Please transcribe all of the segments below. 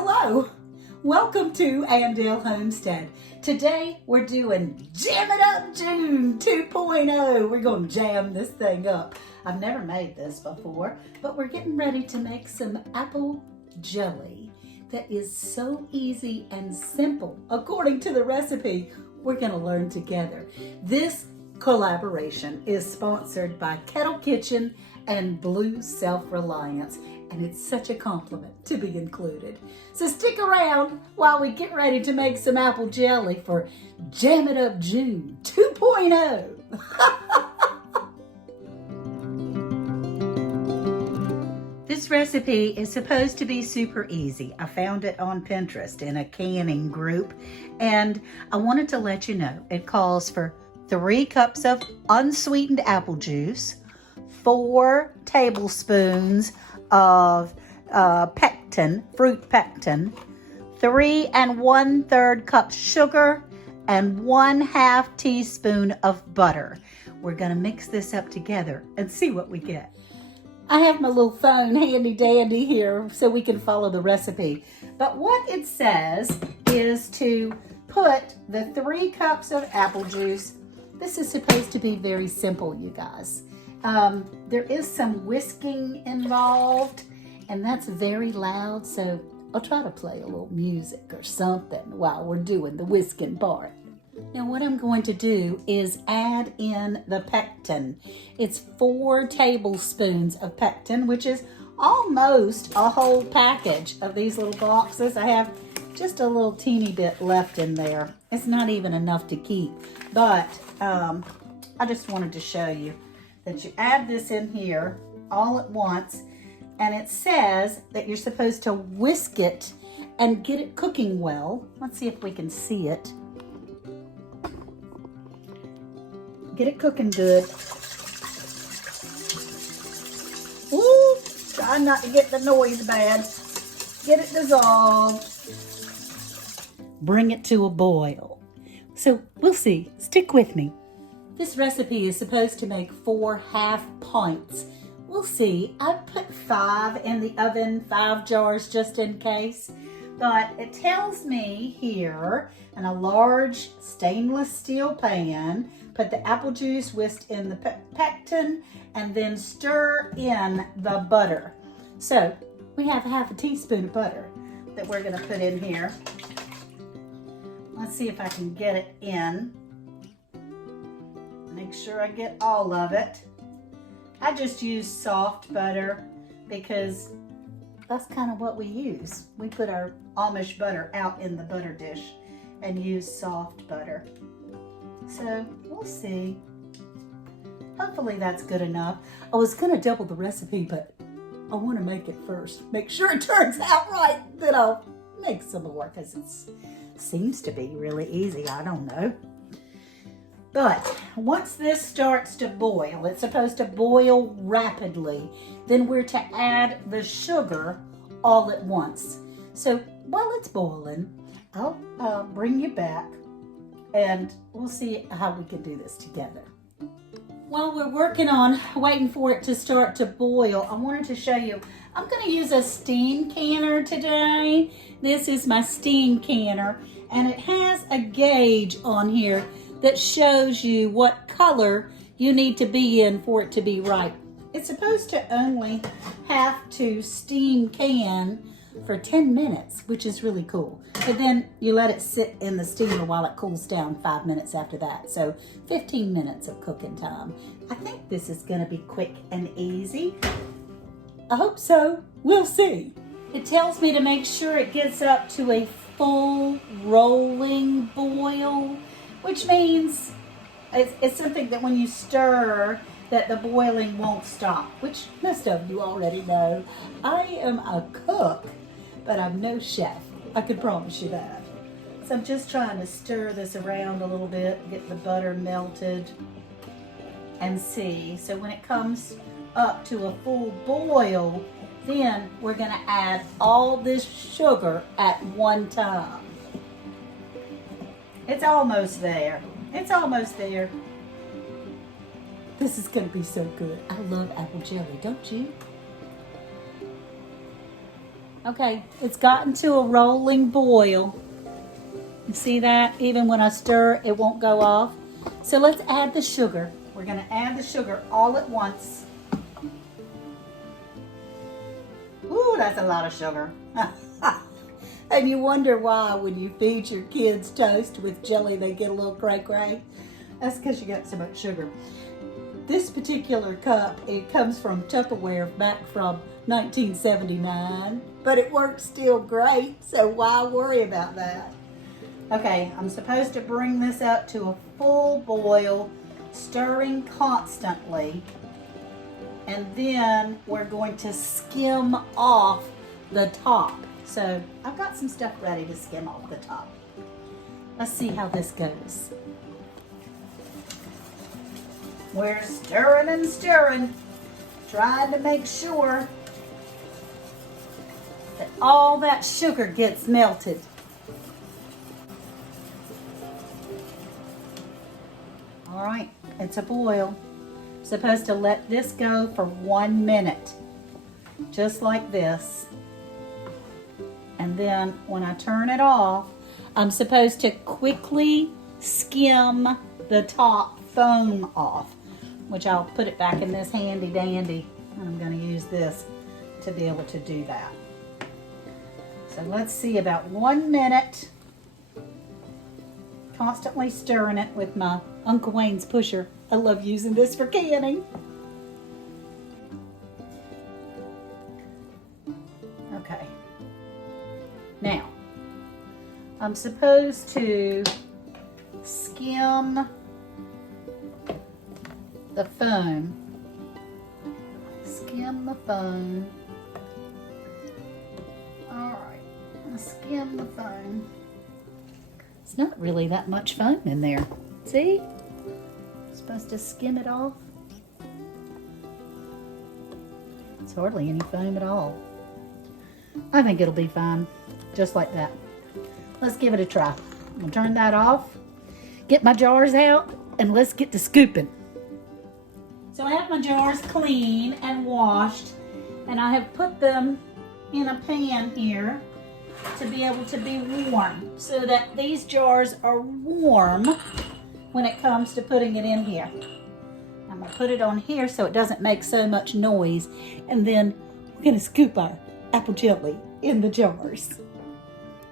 Hello, welcome to Andale Homestead. Today we're doing Jam It Up June 2.0. We're going to jam this thing up. I've never made this before, but we're getting ready to make some apple jelly that is so easy and simple. According to the recipe we're going to learn together. This collaboration is sponsored by Kettle Kitchen and Blue Self-Reliance, and it's such a compliment to be included. So stick around while we get ready to make some apple jelly for Jam It Up June 2.0. This recipe is supposed to be super easy. I found it on Pinterest in a canning group, and I wanted to let you know it calls for 3 cups of unsweetened apple juice, 4 tablespoons of pectin, fruit pectin, 3 1/3 cups sugar, and 1/2 teaspoon of butter. We're gonna mix this up together and see what we get. I have my little phone handy dandy here so we can follow the recipe. But what it says is to put the 3 cups of apple juice. This is supposed to be very simple, you guys. There is some whisking involved, and that's very loud, so I'll try to play a little music or something while we're doing the whisking part. Now what I'm going to do is add in the pectin. It's 4 tablespoons of pectin, which is almost a whole package of these little boxes. I have just a little teeny bit left in there. It's not even enough to keep, but I just wanted to show you that you add this in here all at once, and it says that you're supposed to whisk it and get it cooking well. Let's see if we can see it. Get it cooking good. Ooh, try not to get the noise bad. Get it dissolved. Bring it to a boil. So we'll see. Stick with me. This recipe is supposed to make 4 half pints. We'll see. I put 5 in the oven, 5 jars just in case. But it tells me here in a large stainless steel pan, put the apple juice whisked in the pectin and then stir in the butter. So we have 1/2 teaspoon of butter that we're gonna put in here. Let's see if I can get it in. Make sure I get all of it. I just use soft butter because that's kind of what we use. We put our Amish butter out in the butter dish and use soft butter. So we'll see. Hopefully that's good enough. I was gonna double the recipe, but I wanna make it first. Make sure it turns out right, then I'll make some more because it seems to be really easy. I don't know. But once this starts to boil, it's supposed to boil rapidly, then we're to add the sugar all at once. So while it's boiling, I'll bring you back and we'll see how we can do this together. While we're working on waiting for it to start to boil, I wanted to show you, I'm going to use a steam canner today. This is my steam canner, and it has a gauge on here that shows you what color you need to be in for it to be right. It's supposed to only have to steam can for 10 minutes, which is really cool. But then you let it sit in the steamer while it cools down 5 minutes after that. So 15 minutes of cooking time. I think this is gonna be quick and easy. I hope so. We'll see. It tells me to make sure it gets up to a full rolling boil, which means it's something that when you stir, that the boiling won't stop, which most of you already know. I am a cook, but I'm no chef. I can promise you that. So I'm just trying to stir this around a little bit, get the butter melted, and see. So when it comes up to a full boil, then we're gonna add all this sugar at one time. It's almost there. It's almost there. This is gonna be so good. I love apple jelly, don't you? Okay, it's gotten to a rolling boil. You see that? Even when I stir, it won't go off. So let's add the sugar. We're going to add the sugar all at once. Ooh, that's a lot of sugar. And you wonder why when you feed your kids toast with jelly, they get a little cray-cray. That's because you got so much sugar. This particular cup, it comes from Tupperware back from 1979, but it works still great, so why worry about that? Okay, I'm supposed to bring this up to a full boil, stirring constantly, and then we're going to skim off the top. So I've got some stuff ready to skim off the top. Let's see how this goes. We're stirring and stirring, trying to make sure that all that sugar gets melted. All right, it's a boil. Supposed to let this go for 1 minute, just like this. And then when I turn it off, I'm supposed to quickly skim the top foam off, which I'll put it back in this handy dandy. And I'm going to use this to be able to do that. So let's see, about 1 minute. Constantly stirring it with my Uncle Wayne's pusher. I love using this for canning. Okay. Now, I'm supposed to skim the foam. Skim the foam. Alright, skim the foam. It's not really that much foam in there. See? Supposed to skim it off. It's hardly any foam at all. I think it'll be fine. Just like that. Let's give it a try. I'm gonna turn that off, get my jars out, and let's get to scooping. So I have my jars clean and washed, and I have put them in a pan here to be able to be warm, so that these jars are warm when it comes to putting it in here. I'm gonna put it on here so it doesn't make so much noise, and then we're gonna scoop our apple jelly in the jars.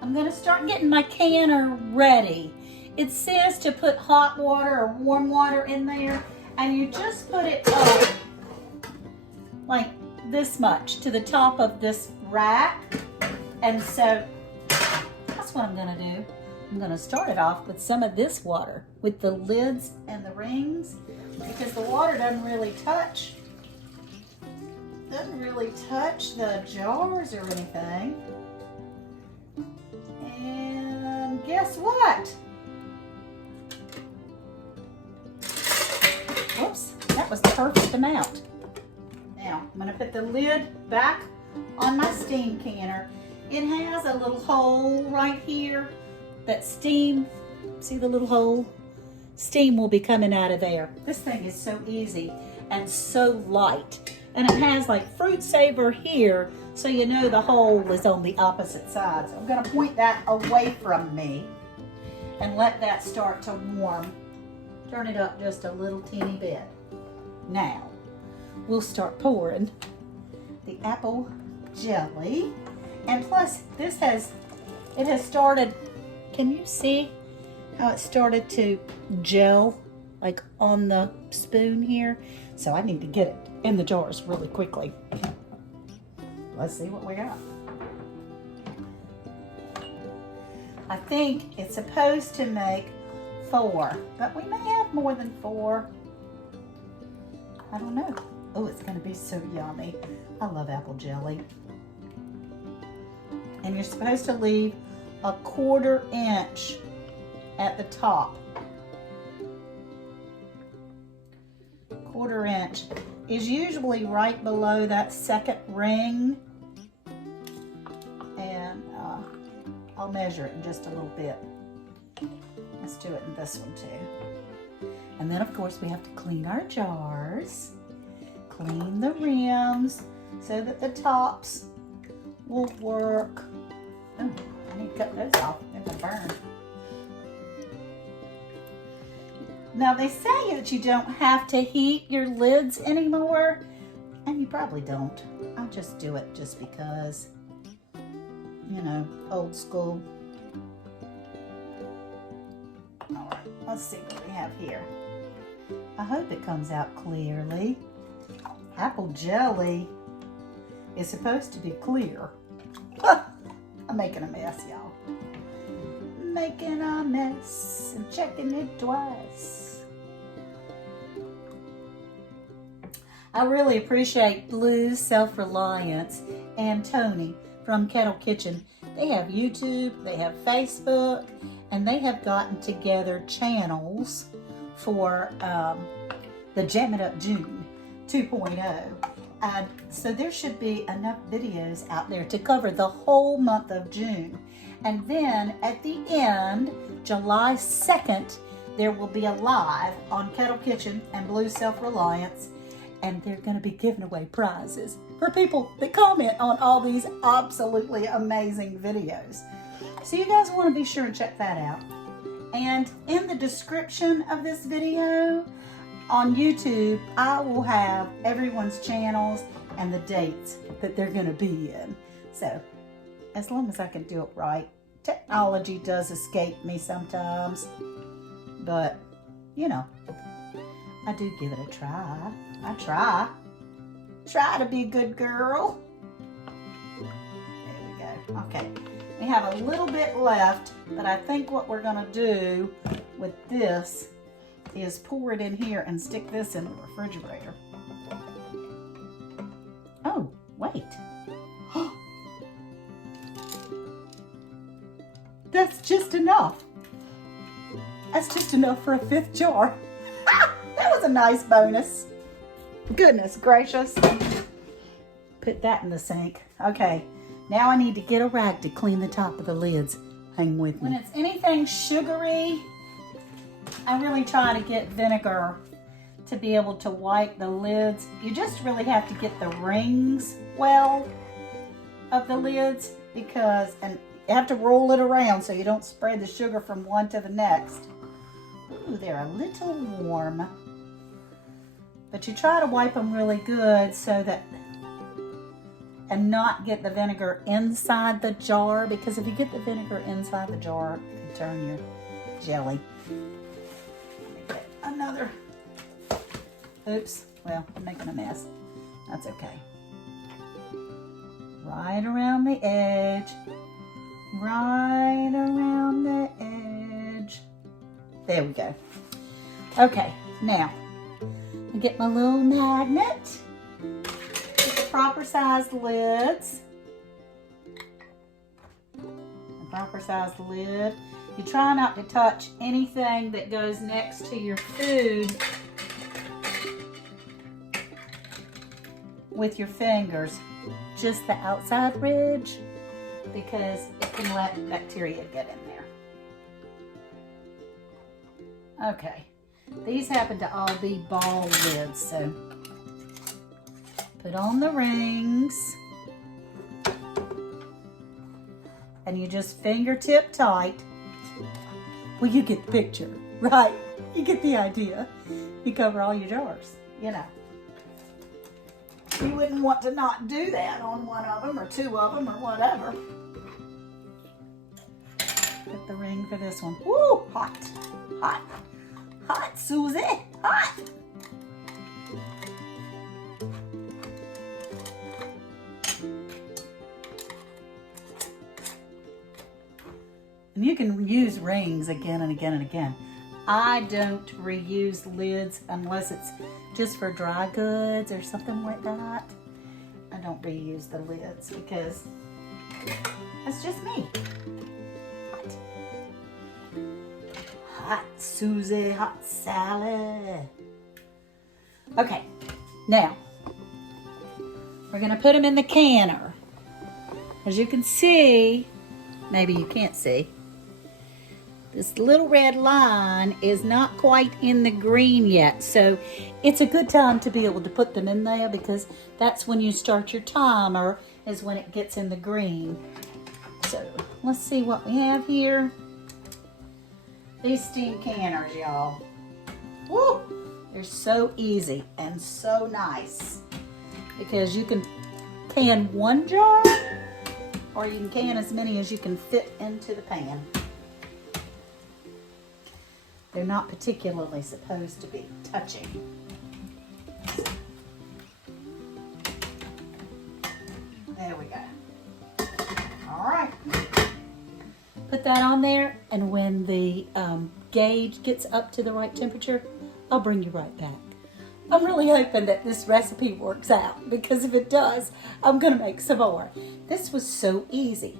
I'm gonna start getting my canner ready. It says to put hot water or warm water in there, and you just put it up like this much to the top of this rack. And so that's what I'm gonna do. I'm gonna start it off with some of this water with the lids and the rings, because the water doesn't really touch the jars or anything. And guess what? Whoops, that was the perfect amount. Now, I'm gonna put the lid back on my steam canner. It has a little hole right here that steam, see the little hole? Steam will be coming out of there. This thing is so easy and so light. And it has like fruit saver here, so you know the hole is on the opposite side. So I'm gonna point that away from me and let that start to warm. Turn it up just a little teeny bit. Now, we'll start pouring the apple jelly. And plus, it has started, can you see how it started to gel like on the spoon here? So I need to get it in the jars really quickly. Let's see what we got. I think it's supposed to make 4, but we may have more than 4. I don't know. Oh, it's gonna be so yummy. I love apple jelly. And you're supposed to leave a 1/4 inch at the top. 1/4 inch is usually right below that second ring. And I'll measure it in just a little bit. Let's do it in this one too. And then of course we have to clean our jars, clean the rims so that the tops will work. Oh, I need to cut those off. They're gonna burn. Now they say that you don't have to heat your lids anymore, and you probably don't. I'll just do it just because, you know, old school. All right, let's see what we have here. I hope it comes out clearly. Apple jelly is supposed to be clear. I'm making a mess, y'all. Making a mess and checking it twice. I really appreciate Blue's Self-Reliance and Tony from Kettle Kitchen. They have YouTube, they have Facebook, and they have gotten together channels for the Jam It Up June 2.0. So there should be enough videos out there to cover the whole month of June. And then at the end, July 2nd, there will be a live on Kettle Kitchen and Blue Self-Reliance, and they're going to be giving away prizes for people that comment on all these absolutely amazing videos. So you guys want to be sure and check that out. And in the description of this video on YouTube, I will have everyone's channels and the dates that they're going to be in. So as long as I can do it right. Technology does escape me sometimes, but you know, I do give it a try. I try to be a good girl. There we go. Okay, we have a little bit left, but I think what we're gonna do with this is pour it in here and stick this in the refrigerator. Oh, wait. That's just enough. That's just enough for a 5th jar. That was a nice bonus. Goodness gracious. Put that in the sink. Okay, now I need to get a rag to clean the top of the lids. Hang with me. When it's anything sugary, I really try to get vinegar to be able to wipe the lids. You just really have to get the rings well of the lids because, and you have to roll it around so you don't spread the sugar from one to the next. Ooh, they're a little warm. But you try to wipe them really good so that, and not get the vinegar inside the jar, because if you get the vinegar inside the jar, it can turn your jelly. Let me get another. Oops, well, I'm making a mess. That's okay. Right around the edge. Right around the edge. There we go. Okay, now I get my little magnet. Get the proper sized lids. A proper sized lid. You try not to touch anything that goes next to your food with your fingers. Just the outside ridge, because it can let bacteria get in there. Okay, these happen to all be ball lids, so put on the rings, and you just fingertip tight. Well, you get the picture, right? You get the idea. You cover all your jars, you know. You wouldn't want to not do that on one of them or two of them or whatever. Put the ring for this one. Woo! Hot. Hot. Hot, Susie. Hot. And you can use rings again and again and again. I don't reuse lids unless it's just for dry goods or something like that. I don't reuse the lids because that's just me. Hot. Hot, Susie, hot Sally. Okay, now we're gonna put them in the canner. As you can see, maybe you can't see, this little red line is not quite in the green yet, so it's a good time to be able to put them in there because that's when you start your timer is when it gets in the green. So let's see what we have here. These steam canners, y'all. Woo! They're so easy and so nice because you can can one jar or you can can as many as you can fit into the pan. They're not particularly supposed to be touching. There we go. All right. Put that on there, and when the gauge gets up to the right temperature, I'll bring you right back. I'm really hoping that this recipe works out, because if it does, I'm gonna make some more. This was so easy.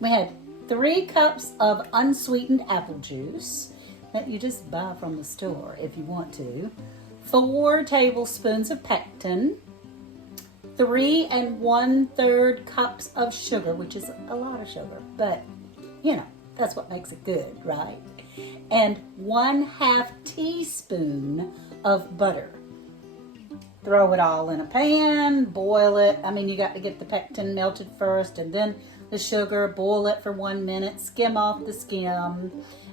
We had 3 cups of unsweetened apple juice that you just buy from the store if you want to, 4 tablespoons of pectin, 3 1/3 cups of sugar, which is a lot of sugar, but you know, that's what makes it good, right? And 1/2 teaspoon of butter. Throw it all in a pan, boil it. I mean, you got to get the pectin melted first and then the sugar, boil it for 1 minute, skim off the skim,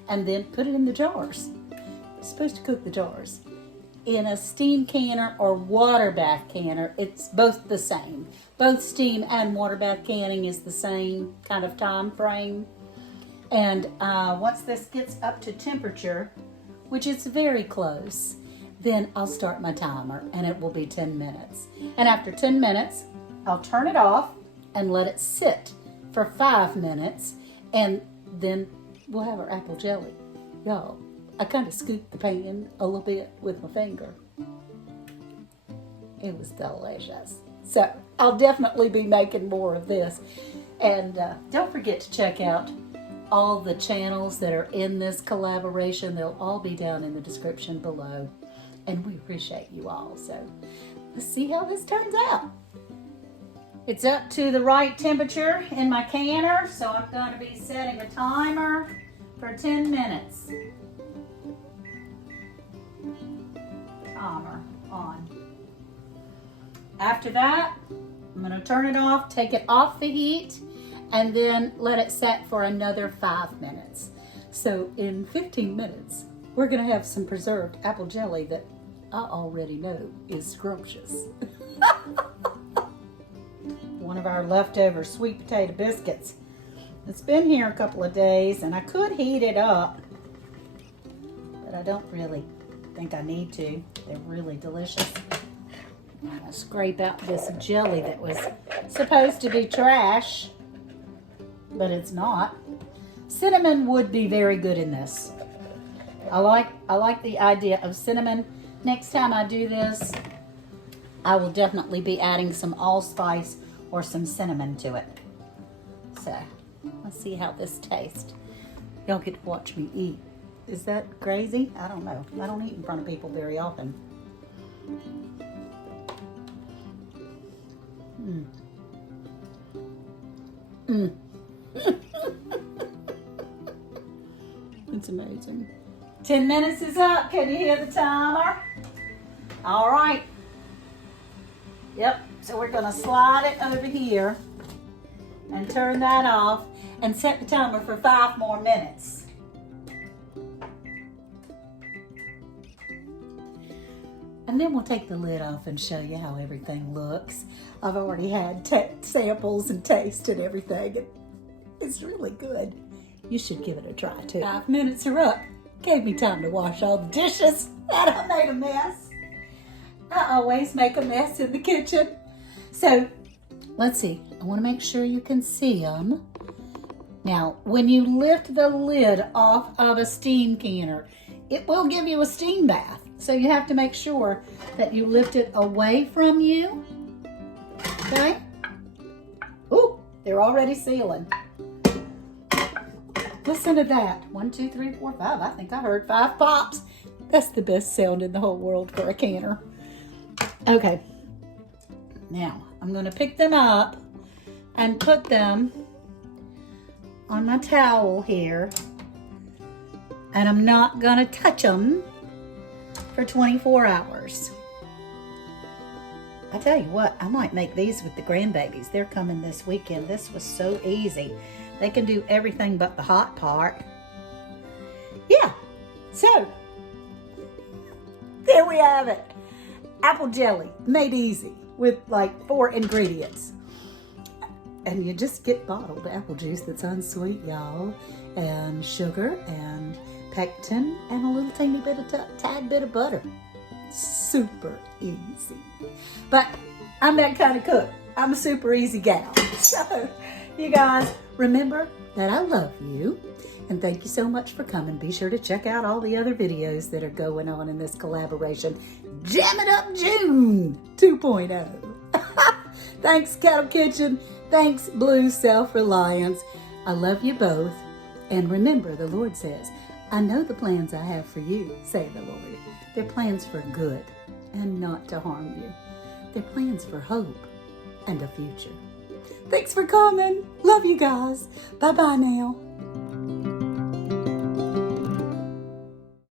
and then put it in the jars. You're supposed to cook the jars. In a steam canner or water bath canner, it's both the same. Both steam and water bath canning is the same kind of time frame. And once this gets up to temperature, which is very close, then I'll start my timer and it will be 10 minutes. And after 10 minutes, I'll turn it off and let it sit for 5 minutes, and then we'll have our apple jelly. Y'all, I kind of scooped the pan a little bit with my finger. It was delicious. So I'll definitely be making more of this. And don't forget to check out all the channels that are in this collaboration. They'll all be down in the description below. And we appreciate you all. So let's see how this turns out. It's up to the right temperature in my canner, so I'm going to be setting a timer for 10 minutes. Timer on. After that, I'm going to turn it off, take it off the heat, and then let it set for another 5 minutes. So in 15 minutes, we're going to have some preserved apple jelly that I already know is scrumptious. One of our leftover sweet potato biscuits. It's been here a couple of days, and I could heat it up, but I don't really think I need to. They're really delicious. I'm going to scrape out this jelly that was supposed to be trash, but it's not. Cinnamon would be very good in this. I like the idea of cinnamon. Next time I do this, I will definitely be adding some allspice or some cinnamon to it. So, let's see how this tastes. Y'all get to watch me eat. Is that crazy? I don't know. I don't eat in front of people very often. It's amazing. 10 minutes is up. Can you hear the timer? All right. Yep. So we're going to slide it over here and turn that off and set the timer for 5 more minutes. And then we'll take the lid off and show you how everything looks. I've already had samples and taste and everything. It's really good. You should give it a try too. 5 minutes are up. Gave me time to wash all the dishes that I made a mess. I always make a mess in the kitchen. So, let's see. I want to make sure you can see them. Now, when you lift the lid off of a steam canner, it will give you a steam bath. So you have to make sure that you lift it away from you. Okay? Ooh, they're already sealing. Listen to that. 1, 2, 3, 4, 5. I think I heard 5 pops. That's the best sound in the whole world for a canner. Okay. Now, I'm going to pick them up and put them on my towel here. And I'm not going to touch them for 24 hours. I tell you what, I might make these with the grandbabies. They're coming this weekend. This was so easy. They can do everything but the hot part. Yeah, so there we have it. Apple jelly made easy with like 4 ingredients. And you just get bottled apple juice that's unsweet, y'all. And sugar and pectin and a little teeny bit of tad bit of butter. Super easy. But I'm that kind of cook. I'm a super easy gal. So, you guys, remember that I love you. And thank you so much for coming. Be sure to check out all the other videos that are going on in this collaboration. Jam It Up June 2.0. Thanks, Kettle Kitchen. Thanks, Blue Self-Reliance. I love you both. And remember, the Lord says, I know the plans I have for you, say the Lord. They're plans for good and not to harm you. They're plans for hope and a future. Thanks for coming. Love you guys. Bye-bye now.